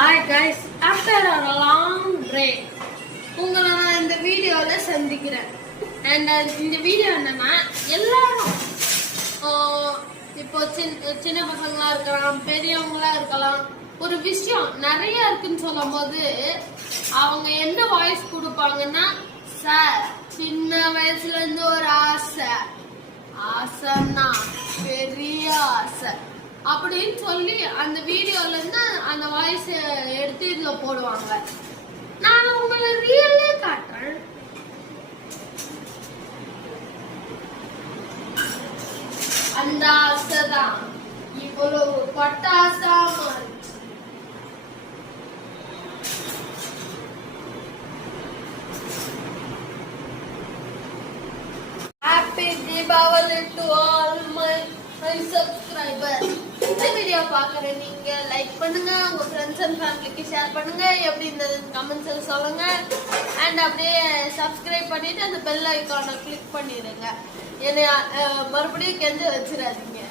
Hi guys, after a long break, உங்களை நான் இந்த வீடியோல சந்திக்கிறேன். And இந்த வீடியோ என்னன்னா எல்லாரும் இப்போ சின்ன பசங்களா இருக்கலாம், பெரியவங்களா இருக்கலாம், ஒரு விஷயம் நிறைய இருக்குன்னு சொல்லும் போது அவங்க என்ன வாய்ஸ் கொடுப்பாங்கன்னா, சார் சின்ன வயசுல இருந்து ஒரு ஆசைன்னா பெரிய ஆசை அப்படின்னு சொல்லி அந்த வீடியோல இருந்து அந்த வாய்ஸ் எடுத்து இதுல போடுவாங்க. நான் உங்களை ரியலே காட்டுறேன். அந்த ஆசைதான் இவ்வளவு பட்டாசா மாறிச்சு. Happy Deepavali to all my subscribers. இந்த வீடியோ பாக்குற நீங்க லைக் பண்ணுங்க, உங்க ஃப்ரெண்ட்ஸ் அண்ட் ஃபேமிலிக்கு ஷேர் பண்ணுங்க, எப்படி இருந்ததுன்னு கமெண்ட்ஸ்ல சொல்லுங்க. அண்ட் அப்படியே சப்ஸ்கிரைப் பண்ணிட்டு அந்த பெல் ஐகானை கிளிக் பண்ணிடுங்க. என்னை மறுபடியும் கெஞ்ச வச்சிடாதீங்க.